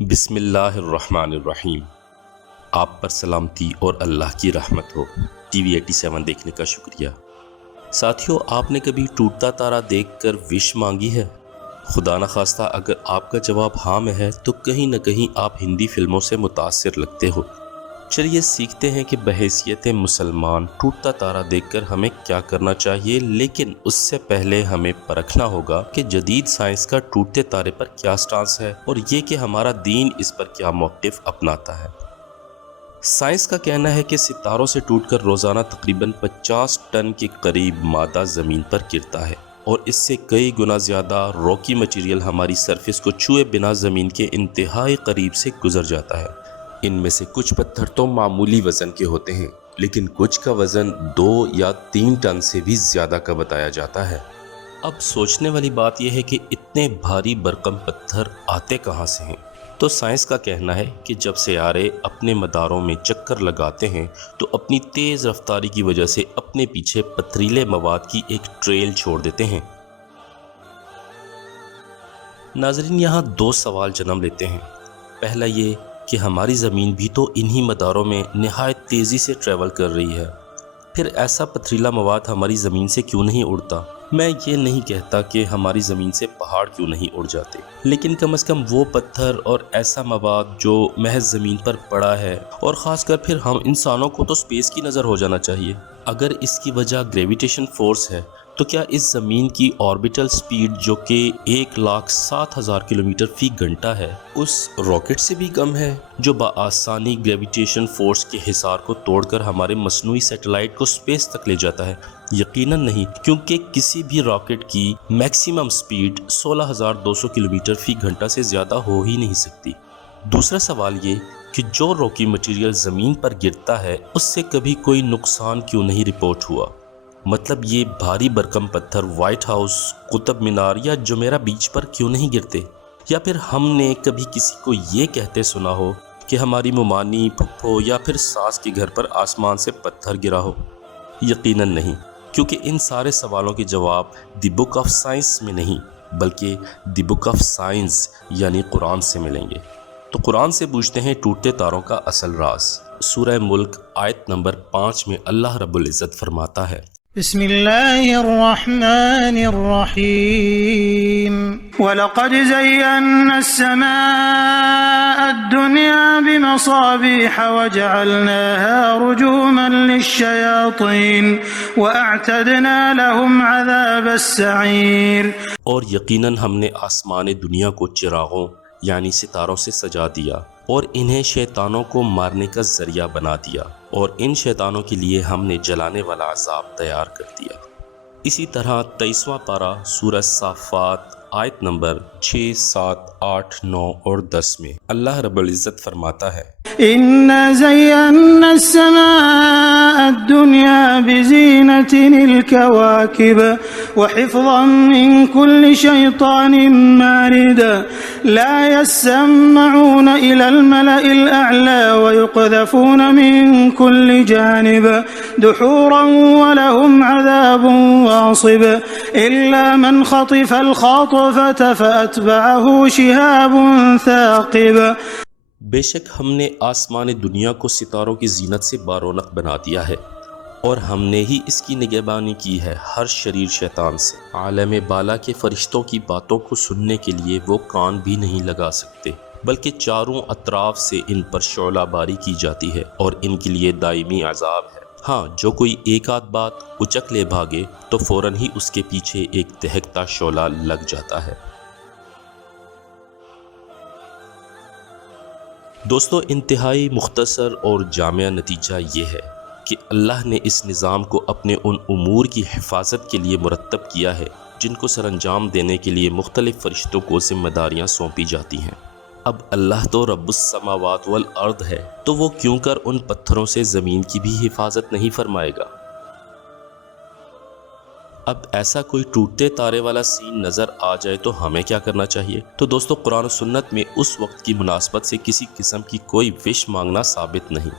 بسم اللہ الرحمن الرحیم۔ آپ پر سلامتی اور اللہ کی رحمت ہو۔ ٹی وی 87 دیکھنے کا شکریہ۔ ساتھیو، آپ نے کبھی ٹوٹتا تارا دیکھ کر وش مانگی ہے؟ خدا نخواستہ اگر آپ کا جواب ہاں میں ہے تو کہیں نہ کہیں آپ ہندی فلموں سے متاثر لگتے ہو۔ چلیے سیکھتے ہیں کہ بحیثیت مسلمان ٹوٹتا تارا دیکھ کر ہمیں کیا کرنا چاہیے، لیکن اس سے پہلے ہمیں پرکھنا ہوگا کہ جدید سائنس کا ٹوٹتے تارے پر کیا سٹانس ہے اور یہ کہ ہمارا دین اس پر کیا موقف اپناتا ہے۔ سائنس کا کہنا ہے کہ ستاروں سے ٹوٹ کر روزانہ تقریباً 50 ٹن کے قریب مادہ زمین پر گرتا ہے، اور اس سے کئی گنا زیادہ راکی مٹیریل ہماری سرفیس کو چھوئے بنا زمین کے انتہائی قریب سے گزر جاتا ہے۔ ان میں سے کچھ پتھر تو معمولی وزن کے ہوتے ہیں، لیکن کچھ کا وزن 2 یا 3 ٹن سے بھی زیادہ کا بتایا جاتا ہے۔ اب سوچنے والی بات یہ ہے کہ اتنے بھاری برقم پتھر آتے کہاں سے ہیں؟ تو سائنس کا کہنا ہے کہ جب سیارے اپنے مداروں میں چکر لگاتے ہیں تو اپنی تیز رفتاری کی وجہ سے اپنے پیچھے پتھریلے مواد کی ایک ٹریل چھوڑ دیتے ہیں۔ ناظرین، یہاں 2 سوال جنم لیتے ہیں۔ پہلا یہ کہ ہماری زمین بھی تو انہی مداروں میں نہایت تیزی سے ٹریول کر رہی ہے، پھر ایسا پتھریلا مواد ہماری زمین سے کیوں نہیں اڑتا؟ میں یہ نہیں کہتا کہ ہماری زمین سے پہاڑ کیوں نہیں اڑ جاتے، لیکن کم از کم وہ پتھر اور ایسا مواد جو محض زمین پر پڑا ہے، اور خاص کر پھر ہم انسانوں کو تو سپیس کی نظر ہو جانا چاہیے۔ اگر اس کی وجہ گریویٹیشن فورس ہے تو کیا اس زمین کی آربیٹل سپیڈ جو کہ 1,07,000 کلومیٹر فی گھنٹہ ہے، اس راکٹ سے بھی کم ہے جو بآسانی گریویٹیشن فورس کے حصار کو توڑ کر ہمارے مصنوعی سیٹلائٹ کو سپیس تک لے جاتا ہے؟ یقیناً نہیں، کیونکہ کسی بھی راکٹ کی میکسیمم سپیڈ 16,200 کلومیٹر فی گھنٹہ سے زیادہ ہو ہی نہیں سکتی۔ دوسرا سوال یہ کہ جو راکی مٹیریل زمین پر گرتا ہے اس سے کبھی کوئی نقصان کیوں نہیں رپورٹ ہوا؟ مطلب یہ بھاری برکم پتھر وائٹ ہاؤس، قطب مینار یا جمیرہ بیچ پر کیوں نہیں گرتے؟ یا پھر ہم نے کبھی کسی کو یہ کہتے سنا ہو کہ ہماری ممانی، پھپھو یا پھر ساس کے گھر پر آسمان سے پتھر گرا ہو؟ یقیناً نہیں، کیونکہ ان سارے سوالوں کے جواب دی بک آف سائنس میں نہیں بلکہ دی بک آف سائنس یعنی قرآن سے ملیں گے۔ تو قرآن سے پوچھتے ہیں ٹوٹتے تاروں کا اصل راز۔ سورہ ملک آیت نمبر 5 میں اللہ رب العزت فرماتا ہے، بسم اللہ الرحمن الرحیم وَلَقَدْ زَيَّنَّا السَّمَاءَ الدُّنْيَا بِمَصَابِيحَ وَجَعَلْنَاهَا رُجُومًا لِلشَّيَاطِينِ وَأَعْتَدْنَا لَهُمْ عَذَابَ السَّعِيرِ۔ اور یقیناً ہم نے آسمان دنیا کو چراغوں یعنی ستاروں سے سجا دیا اور انہیں شیطانوں کو مارنے کا ذریعہ بنا دیا، اور ان شیطانوں کے لیے ہم نے جلانے والا عذاب تیار کر دیا۔ اسی طرح 23واں پارہ سورہ صافات آیت نمبر 6، 7، 8، 9 اور 10 میں اللہ رب العزت فرماتا ہے، إِنَّا زَيَّنَّا السَّمَاءَ الدُّنْيَا بِزِينَةٍ الْكَوَاكِبِ وَحِفْظًا مِّن كُلِّ شَيْطَانٍ مَّارِدٍ لَا يَسَّمَّعُونَ إِلَى الْمَلَإِ الْأَعْلَى وَيُقْذَفُونَ مِن كُلِّ جَانِبٍ دُحُورًا وَلَهُمْ عَذَابٌ وَاصِبٌ إِلَّا مَنْ خَطِفَ الْخَطْفَةَ فَأَتْبَعَهُ شِهَابٌ ثَاقِبٌ۔ بے شک ہم نے آسمان دنیا کو ستاروں کی زینت سے بارونق بنا دیا ہے، اور ہم نے ہی اس کی نگہبانی کی ہے ہر شریر شیطان سے۔ عالم بالا کے فرشتوں کی باتوں کو سننے کے لیے وہ کان بھی نہیں لگا سکتے، بلکہ چاروں اطراف سے ان پر شعلہ باری کی جاتی ہے اور ان کے لیے دائمی عذاب ہے۔ ہاں، جو کوئی ایک آدھ بات اچک لے بھاگے تو فوراً ہی اس کے پیچھے ایک دہکتا شعلہ لگ جاتا ہے۔ دوستو، انتہائی مختصر اور جامع نتیجہ یہ ہے کہ اللہ نے اس نظام کو اپنے ان امور کی حفاظت کے لیے مرتب کیا ہے جن کو سر انجام دینے کے لیے مختلف فرشتوں کو ذمہ داریاں سونپی جاتی ہیں۔ اب اللہ تو رب السماوات والارض ہے، تو وہ کیوں کر ان پتھروں سے زمین کی بھی حفاظت نہیں فرمائے گا؟ اب ایسا کوئی ٹوٹتے تارے والا سین نظر آ جائے تو ہمیں کیا کرنا چاہیے؟ تو دوستو، قرآن و سنت میں اس وقت کی مناسبت سے کسی قسم کی کوئی وش مانگنا ثابت نہیں،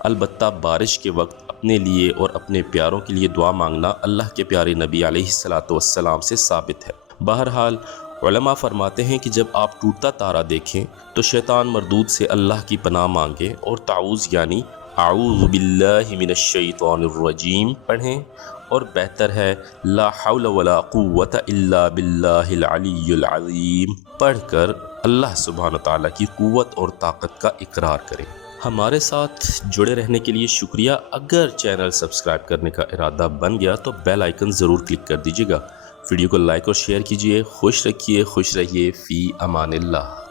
البتہ بارش کے وقت اپنے لیے اور اپنے پیاروں کے لیے دعا مانگنا اللہ کے پیارے نبی علیہ الصلوۃ والسلام سے ثابت ہے۔ بہرحال علماء فرماتے ہیں کہ جب آپ ٹوٹتا تارا دیکھیں تو شیطان مردود سے اللہ کی پناہ مانگیں اور تعوذ یعنی اعوذ باللہ من الشیطان الرجیم پڑھیں، اور بہتر ہے لا حول ولا قوت الا باللہ العلی العظیم پڑھ کر اللہ سبحانہ وتعالی کی قوت اور طاقت کا اقرار کریں۔ ہمارے ساتھ جڑے رہنے کے لیے شکریہ۔ اگر چینل سبسکرائب کرنے کا ارادہ بن گیا تو بیل آئیکن ضرور کلک کر دیجیے گا۔ ویڈیو کو لائک اور شیئر کیجیے۔ خوش رکھیے، خوش رہیے، فی امان اللہ۔